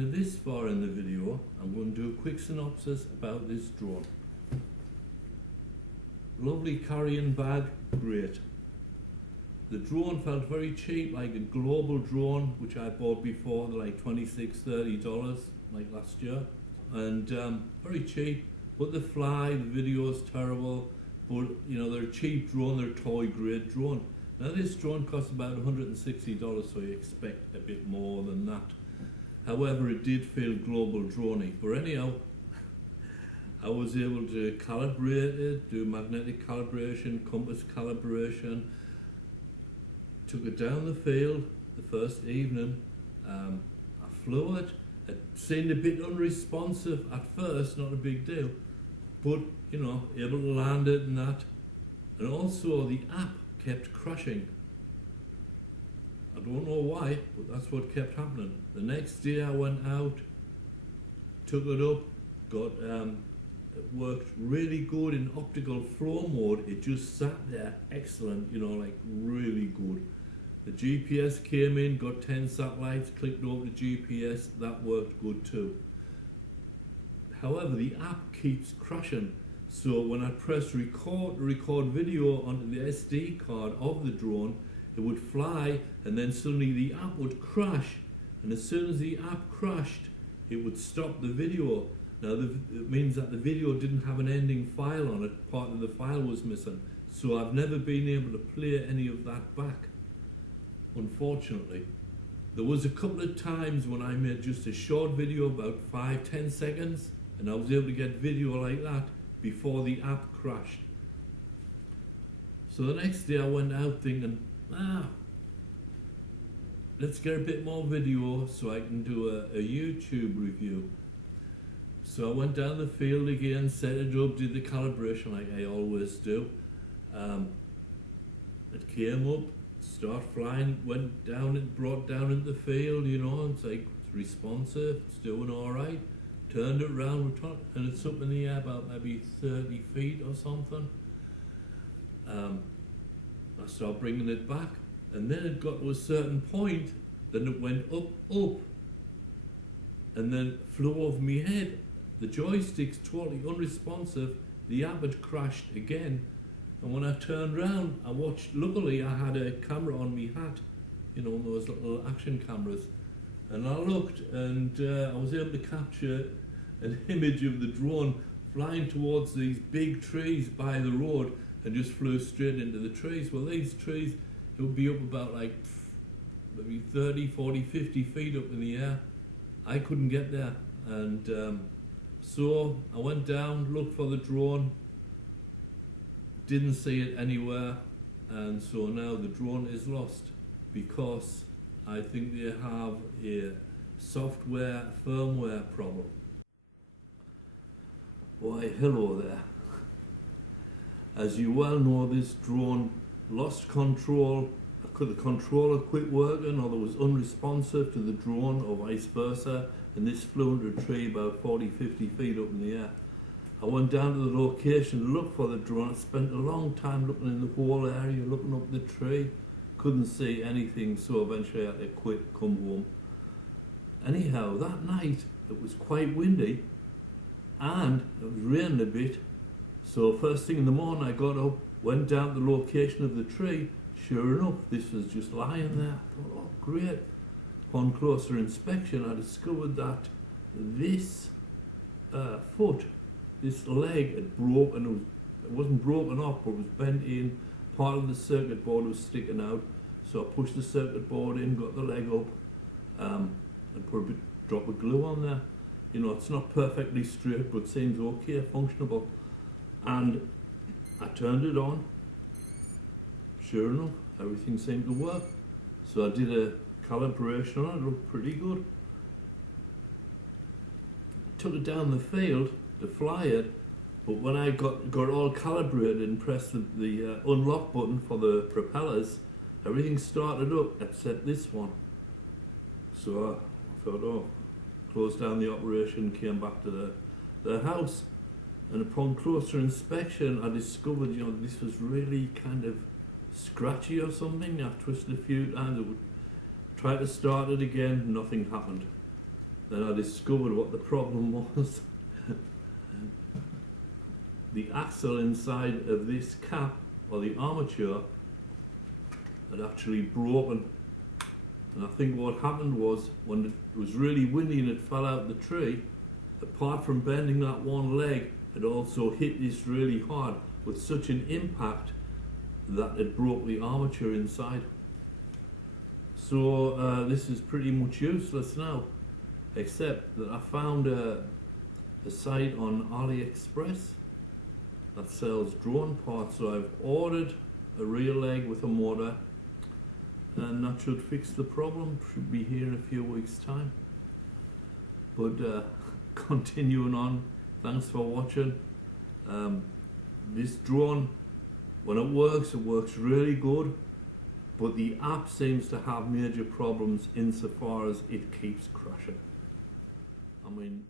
it this far in the video, I'm going to do a quick synopsis about this drone. Lovely carrying bag, great. The drone felt very cheap, like a global drone, which I bought before, they're like $26–30, like last year. And very cheap, but the fly, the video is terrible, but you know, they're a cheap drone, they're a toy grade drone. Now this drone costs about $160, so you expect a bit more than that. However, it did feel global drone-y. But anyhow, I was able to calibrate it, do magnetic calibration, compass calibration, took it down the field the first evening. I flew it. It seemed a bit unresponsive at first, not a big deal, but you know, able to land it and that. And also the app kept crashing. I don't know why, but that's what kept happening. The next day I went out, took it up, got it worked really good in optical flow mode. It just sat there, excellent, you know, like really good. The GPS came in, got 10 satellites, clicked over to GPS, that worked good too. However, the app keeps crashing. So when I press record video onto the SD card of the drone, it would fly and then suddenly the app would crash. And as soon as the app crashed, it would stop the video. Now it means that the video didn't have an ending file on it, part of the file was missing. So I've never been able to play any of that back, unfortunately. There was a couple of times when I made just a short video, about 5–10 seconds, and I was able to get video like that before the app crashed. So the next day I went out thinking, let's get a bit more video so I can do a YouTube review. So I went down the field again, set it up, did the calibration like I always do. It came up, start flying, went down and brought down into the field, you know, it's like it's responsive, it's doing all right. Turned it around, and it's up in the air about maybe 30 feet or something. I started bringing it back, and then it got to a certain point, then it went up, and then flew over my head. The joystick's totally unresponsive, the app had crashed again, and when I turned around, I watched, luckily I had a camera on my hat, you know, those little action cameras, and I looked, and I was able to capture an image of the drone flying towards these big trees by the road and just flew straight into the trees. Well, these trees, it would be up about like maybe 30, 40, 50 feet up in the air. I couldn't get there, and so I went down, looked for the drone, didn't see it anywhere, and so now the drone is lost because I think they have a software firmware problem. Why, hello there. As you well know, this drone lost control. Could the controller quit working, or there was unresponsive to the drone, or vice versa, and this flew into a tree about 40–50 feet up in the air. I went down to the location to look for the drone. I spent a long time looking in the whole area, looking up the tree. Couldn't see anything, so eventually I had to quit, come home. Anyhow, that night it was quite windy and it was raining a bit. So first thing in the morning I got up, went down to the location of the tree. Sure enough, this was just lying there. I thought, oh great. Upon closer inspection I discovered that this foot, this leg had broken. It wasn't broken off, but it was bent in. Part of the circuit board was sticking out, so I pushed the circuit board in, got the leg up, and put a drop of glue on there. You know, it's not perfectly straight, but seems okay, functionable. And I turned it on. Sure enough, everything seemed to work. So I did a calibration on it, looked pretty good. Took it down the field to fly it, but when I got all calibrated and pressed the unlock button for the propellers, everything started up except this one. So I thought, oh, closed down the operation, came back to the house, and upon closer inspection I discovered, you know, this was really kind of scratchy or something. I twisted a few times, it would try to start it again, nothing happened. then I discovered what the problem was. The axle inside of this cap, or the armature, had actually broken. And I think what happened was, when it was really windy and it fell out the tree, apart from bending that one leg, it also hit this really hard with such an impact that it broke the armature inside. So this is pretty much useless now, except that I found a site on AliExpress that sells drone parts. So I've ordered a rear leg with a motor, and that should fix the problem. Should be here in a few weeks' time. But continuing on, thanks for watching. This drone, when it works really good, but the app seems to have major problems insofar as it keeps crashing. I mean,